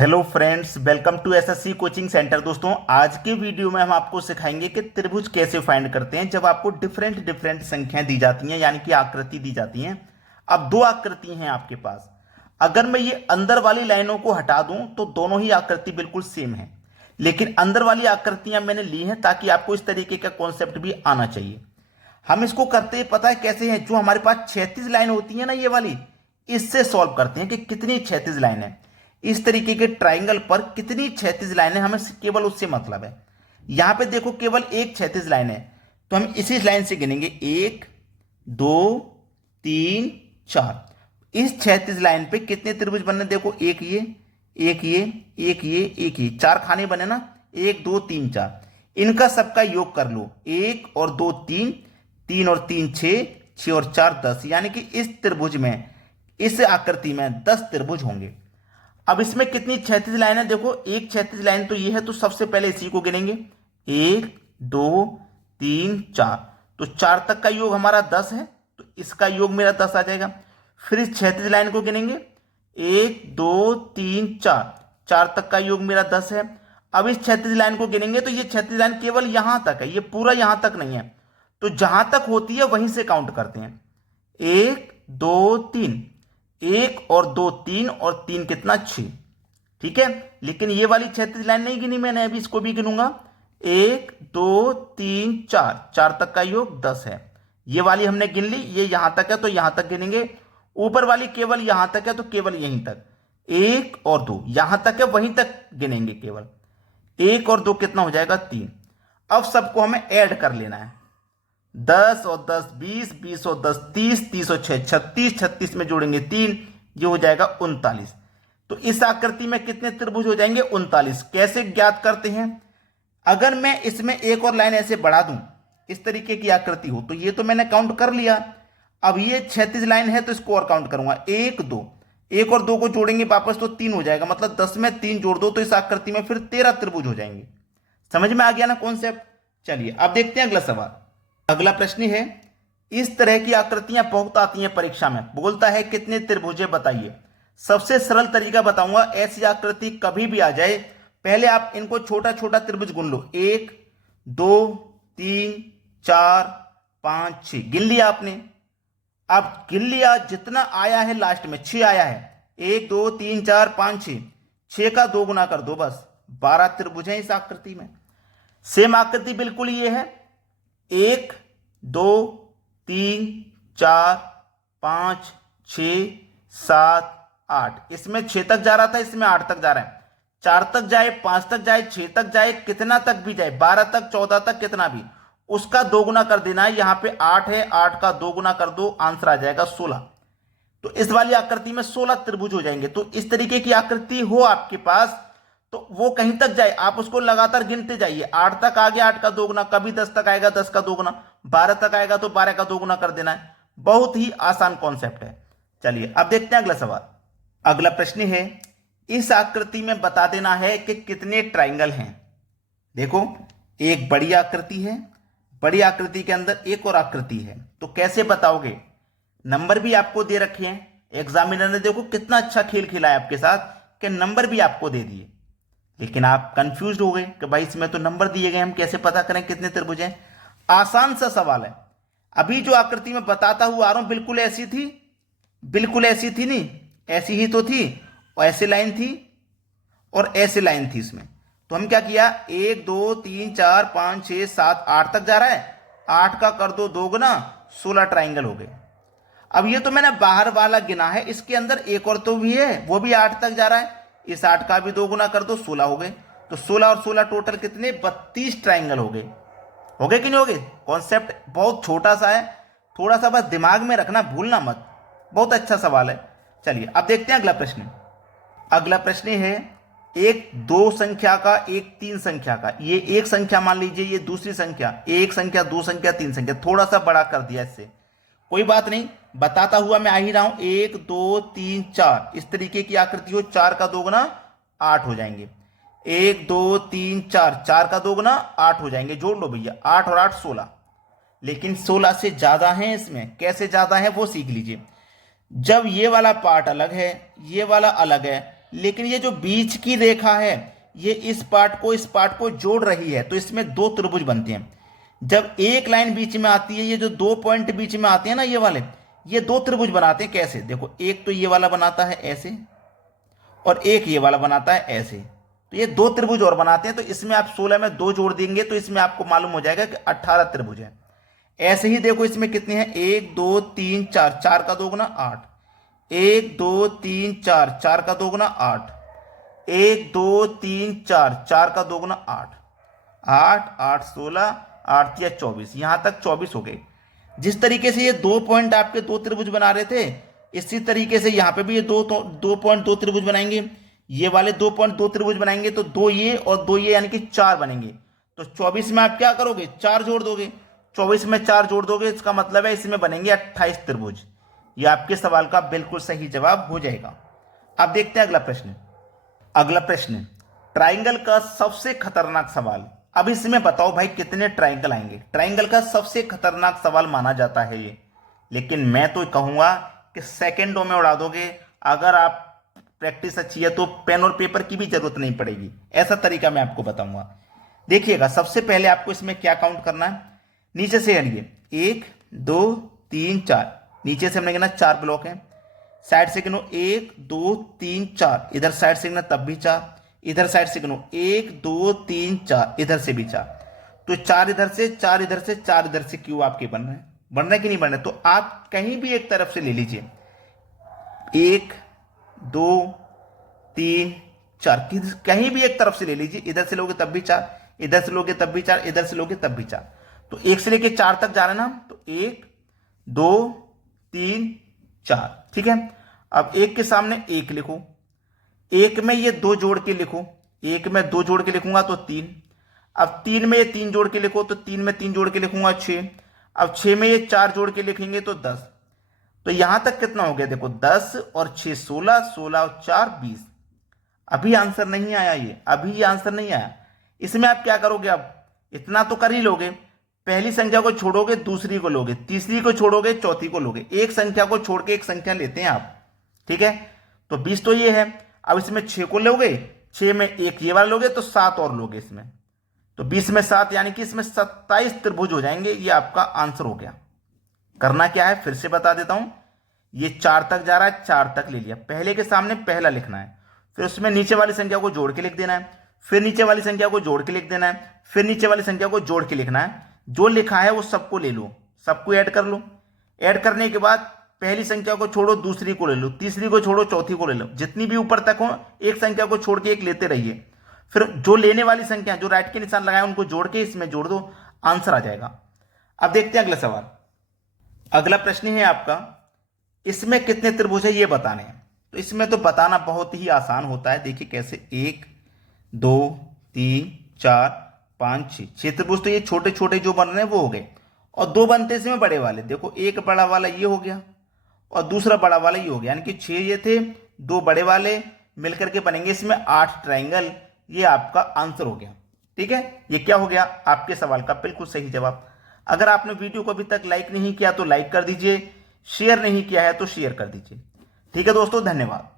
Hello friends, welcome to SSC coaching centre. दोस्तों, आज के वीडियो में हम आपको सिखाएंगे कि त्रिभुज कैसे फाइंड करते हैं जब आपको डिफरेंट डिफरेंट संख्याएं दी जाती हैं, यानी कि आकृति दी जाती हैं। अब दो आकृति हैं आपके पास। अगर मैं ये अंदर वाली लाइनों को हटा दूं तो दोनों ही आकृति बिल्कुल सेम है, लेकिन अंदर वाली आकृतियां मैंने ली हैं ताकि आपको इस तरीके का कॉन्सेप्ट भी आना चाहिए। हम इसको करते हैं, पता है कैसे हैं? जो हमारे पास 36 लाइन होती है ना, ये वाली, इससे सॉल्व करते हैं कि कितनी 36 लाइन है। इस तरीके के ट्राइंगल पर कितनी 36 लाइनें, हमें केवल उससे मतलब है। यहां पे देखो केवल एक 36 लाइन है, तो हम इसी लाइन से गिनेंगे 1 2 3 4। इस 36 लाइन पे कितने त्रिभुज बनने? देखो, एक ये, एक ये, एक ये, एक ये, चार खाने बने ना, 1 2 3 4। इनका सबका योग कर लो, 1 और 2 3, 3 और 3 6, 6 और 4 10, यानी कि इस त्रिभुज में, इस आकृति में 10 त्रिभुज होंगे। अब इसमें कितनी 36 लाइन है? देखो, एक 36 लाइन तो ये है, तो सबसे पहले इसी को गिनेंगे, 1 2 3 4। तो 4 तक का योग हमारा 10 है, तो इसका योग मेरा 10 आ जाएगा। फिर इस 36 लाइन को गिनेंगे, 1 2 3 4, 4 तक का योग मेरा 10 है। अब इस 36 लाइन को गिनेंगे तो ये 36 लाइन केवल यहां तक है, ये पूरा यहां तक नहीं है, तो जहां तक होती है वहीं से काउंट करते हैं। 1 2 3, 1 और 2 3, और 3 कितना? 6। ठीक है, लेकिन ये वाली 36 लाइन नहीं गिनी मैंने, अभी इसको भी गिनूंगा। 1 2 3 4, 4 तक का योग 10 है। ये वाली हमने गिन ली, ये यहां तक है तो यहां तक गिनेंगे। ऊपर वाली केवल यहां तक है तो केवल यहीं तक। 1 और 2 यहां तक है, वहीं तक गिनेंगे केवल। 1 और 2 कितना हो जाएगा? 3। अब सबको हमें ऐड कर लेना है। 10 और 10 20, 20 और 10 30, 30 और 6 36, 36 में जोड़ेंगे 3, ये हो जाएगा 39। तो इस आकृति में कितने त्रिभुज हो जाएंगे? 39। कैसे ज्ञात करते हैं? अगर मैं इसमें एक और लाइन ऐसे बढ़ा दूं, इस तरीके की आकृति हो, तो ये तो मैंने काउंट कर लिया। अब ये 36 लाइन है तो इसको और काउंट करूंगा, 1 2, 1 और 2 को जोड़ेंगे वापस तो 3 हो जाएगा, मतलब 10 में 3 जोड़ दो तो इस आकृति में फिर 13 त्रिभुज हो जाएंगे। समझ में आ गया ना कॉन्सेप्ट? चलिए अब देखते हैं अगला सवाल। अगला प्रश्न है, इस तरह की आकृतियां बहुत आती हैं परीक्षा में, बोलता है कितने त्रिभुज बताइए। सबसे सरल तरीका बताऊंगा, ऐसी आकृति कभी भी आ जाए, पहले आप इनको छोटा छोटा त्रिभुज गिन लो। 1 2 3 4 5 6 गिन लिया आपने। अब गिन लिया, जितना आया है लास्ट में 6 आया है। 1 2 3 4 5 6, 6 का 2 गुना कर दो, बस 12 त्रिभुज हैं इस आकृति में। सेम आकृति बिल्कुल ये है, 1 2 3 4 5 6 7 8, इसमें 6 तक जा रहा था, इसमें 8 तक जा रहा है। 4 तक जाए, 5 तक जाए, 6 तक जाए, कितना तक भी जाए, 12 तक 14 तक, कितना भी, उसका 2 गुना कर देना है। यहां पे 8 है, 8 का 2 गुना कर दो, आंसर आ जाएगा 16। तो इस वाली आकृति में 16 त्रिभुज हो जाएंगे। तो इस तरीके की आकृति हो आपके पास तो वो कहीं तक जाए, आप उसको लगातार गिनते जाइए। 8 तक आ गया, 8 का 2 गुना, कभी 10 तक आएगा, 10 का 2 गुना, 12 तक आएगा तो 12 का 2 गुना कर देना है। बहुत ही आसान कॉन्सेप्ट है। चलिए अब देखते हैं अगला सवाल। अगला प्रश्न है, इस आकृति में बता देना है कि कितने ट्राइंगल हैं। देखो, एक बड़ी आकृति है, बड़ी आकृति के अंदर एक और आकृति है, तो कैसे बताओगे? नंबर भी आपको दे रखे हैं, एग्जामिनर ने देखो कितना अच्छा खेल खेला है आपके साथ कि नंबर भी आपको दे दिए, लेकिन आप कंफ्यूज हो गए कि भाई इसमें तो नंबर दिए गए, हम कैसे पता करें कितने त्रिभुज हैं। आसान सा सवाल है। अभी जो आकृति में बताता हुआ आ रहा हूं बिल्कुल ऐसी थी, बिल्कुल ऐसी थी नहीं, ऐसी ही तो थी, और ऐसी लाइन थी और ऐसी लाइन थी इसमें। तो हम क्या किया, 1 2 3 4 5 6 7 8 तक जा रहा है, 8 का कर दो 2 गुना, 16 ट्राइंगल हो गए। अब ये तो मैंने बाहर वाला गिना है, इसके अंदर एक और तो भी है, वो भी 8 तक जा रहा है, इस 8 का भी 2 गुना कर दो, 16 हो गए। तो 16 और 16 टोटल कितने? 32 ट्राइंगल हो गए। हो गए कि नहीं हो गए? कॉन्सेप्ट बहुत छोटा सा है, थोड़ा सा बस दिमाग में रखना, भूलना मत। बहुत अच्छा सवाल है। चलिए अब देखते हैं अगला प्रश्न। अगला प्रश्न है, एक 2 संख्या का, एक 3 संख्या का, ये एक संख्या मान लीजिए, ये दूसरी संख्या, एक संख्या 2 संख्या 3 संख्या, थोड़ा सा बड़ा कर दिया इससे, कोई बात नहीं, बताता हुआ मैं आ ही रहा हूं। 1 2 3 4 इस तरीके की आकृति हो, 4 का 2 गुना 8 हो जाएंगे। 1 2 3 4, 4 का 2 गुना 8 हो जाएंगे, जोड़ लो भैया, 8 और 8 16। लेकिन 16 से ज्यादा है इसमें, कैसे ज्यादा है वो सीख लीजिए। जब ये वाला पार्ट अलग है, ये वाला अलग है, लेकिन ये जो बीच की रेखा है ये इस पार्ट को जोड़ रही है, तो इसमें दो त्रिभुज बनते हैं। जब एक लाइन बीच में आती है, ये जो दो पॉइंट बीच में आते हैं ना ये वाले, ये दो त्रिभुज बनाते हैं। कैसे? देखो, एक तो ये वाला बनाता है ऐसे और एक ये वाला बनाता है ऐसे, तो ये दो त्रिभुज और बनाते हैं। तो इसमें आप 16 में दो जोड़ देंगे तो इसमें आपको मालूम हो जाएगा कि 18 त्रिभुज है। ऐसे ही देखो इसमें कितने हैं, 1 2 3 4, 4 का 2 गुना 8, 1 2 3 4, 4 का 2 गुना 8, 1 2 3 4, 4 का 2 गुना 8, 8 8 16, 8 या 24, यहां तक 24 हो गए। जिस तरीके से ये दो पॉइंट आपके दो त्रिभुज बना रहे थे, इसी तरीके से यहां पे भी ये दो पॉइंट दो त्रिभुज बनाएंगे। ये वाले दो पॉइंट दो त्रिभुज बनाएंगे तो दो ये और दो ये, यानी कि 4 बनेंगे। तो 24 में आप क्या करोगे, 4 जोड़ दोगे। 24 में 4 जोड़ दोगे, इसका मतलब है इसमें बनेंगे 28 त्रिभुज। ये आपके सवाल का बिल्कुल सही जवाब हो जाएगा। अब देखते हैं अगला प्रश्न। अगला प्रश्न, ट्राइंगल का सबसे खतरनाक सवाल। अब इसमें बताओ भाई कितने ट्राइंगल आएंगे। ट्राइंगल का सबसे खतरनाक सवाल माना जाता है ये, लेकिन मैं तो कहूंगा कि सेकंडों में उड़ा दोगे। अगर आप प्रैक्टिस अच्छी है तो पेन और पेपर की भी जरूरत नहीं पड़ेगी। ऐसा तरीका मैं आपको बताऊंगा। देखिएगा, सबसे पहले आपको इसमें क्या काउंट करना है, नीचे से गिनिए 1 2 3 4, नीचे से हमने गिना 4 ब्लॉक हैं। साइड से गिनो 1 2 3 4, इधर साइड से गिना तब भी 4, इधर साइड से गिनो 1 2 3 4, इधर से भी 4। तो 4 इधर से, 4 इधर से, 4 इधर से क्यों आपके बन रहे हैं, बन रहे कि नहीं बन रहे? तो आप कहीं भी एक तरफ से ले लीजिए, 1 2 3 4, कहीं भी एक तरफ से ले लीजिए। इधर से लोगे तब भी 4, इधर से लोगे तब भी 4, इधर से लोगे तब भी 4। तो 1 से लेके 4 तक जा रहे हैं ना, तो 1 2 3 4, ठीक है। अब 1 के सामने 1 लिखो, 1 में ये 2 जोड़ के लिखो, 1 में 2 जोड़ के लिखूंगा तो 3। अब 3 में ये 3 जोड़ के लिखो, तो 3 में 3 जोड़ के लिखूंगा 6। अब 6 में ये 4 जोड़ के लिखेंगे तो 10। तो यहां तक कितना हो गया, देखो 10 और 6 16, 16 और 4 20। अभी आंसर नहीं आया, अभी ये आंसर नहीं आया। इसमें आप क्या करोगे, अब इतना तो कर ही लोगे, पहली संख्या को छोड़ोगे दूसरी को लोगे, तीसरी को छोड़ोगे चौथी को लोगे, एक संख्या को छोड़ के एक संख्या लेते हैं आप, ठीक है। तो 20 तो ये है। अब इसमें 6 को लोगे, 6 में एक ये वाला लोगे तो 7 और लोगे इसमें, तो 20 में 7, यानी कि इसमें 27 त्रिभुज हो जाएंगे। ये आपका आंसर हो गया। करना क्या है फिर से बता देता हूं, ये 4 तक जा रहा है, 4 तक ले लिया, पहले के सामने पहला लिखना है, फिर उसमें नीचे वाली संख्या को जोड़ के लिख देना है, फिर नीचे वाली संख्या को जोड़ के लिख देना है, फिर नीचे वाली संख्या को जोड़ के लिखना है। जो लिखा है वो सबको ले लो, सबको ऐड कर लो। ऐड करने के बाद पहली संख्या को छोड़ो दूसरी को ले लो, तीसरी को छोड़ो चौथी को ले लो, जितनी भी ऊपर तक हो एक संख्या को छोड़ के एक लेते रहिए। फिर जो लेने वाली संख्या, जो राइट के निशान लगाए उनको जोड़ के इसमें जोड़ दो, आंसर आ जाएगा। अब देखते हैं अगला सवाल। अगला प्रश्न है आपका, इसमें कितने त्रिभुज है ये बताने हैं। तो इसमें तो बताना बहुत ही आसान होता है। देखिए कैसे, 1 2 3 4 5 6 त्रिभुज तो ये छोटे छोटे जो बन रहे हैं वो हो गए, और दो बनते इसमें बड़े वाले। देखो एक बड़ा वाला ये हो गया और दूसरा बड़ा वाला ये हो गया, यानी कि 6 ये थे, 2 बड़े वाले मिलकर के बनेंगे इसमें 8 ट्राइंगल। ये आपका आंसर हो गया, ठीक है। ये क्या हो गया, आपके सवाल का बिल्कुल सही जवाब। अगर आपने वीडियो को अभी तक लाइक नहीं किया तो लाइक कर दीजिए, शेयर नहीं किया है तो शेयर कर दीजिए, ठीक है दोस्तों। धन्यवाद।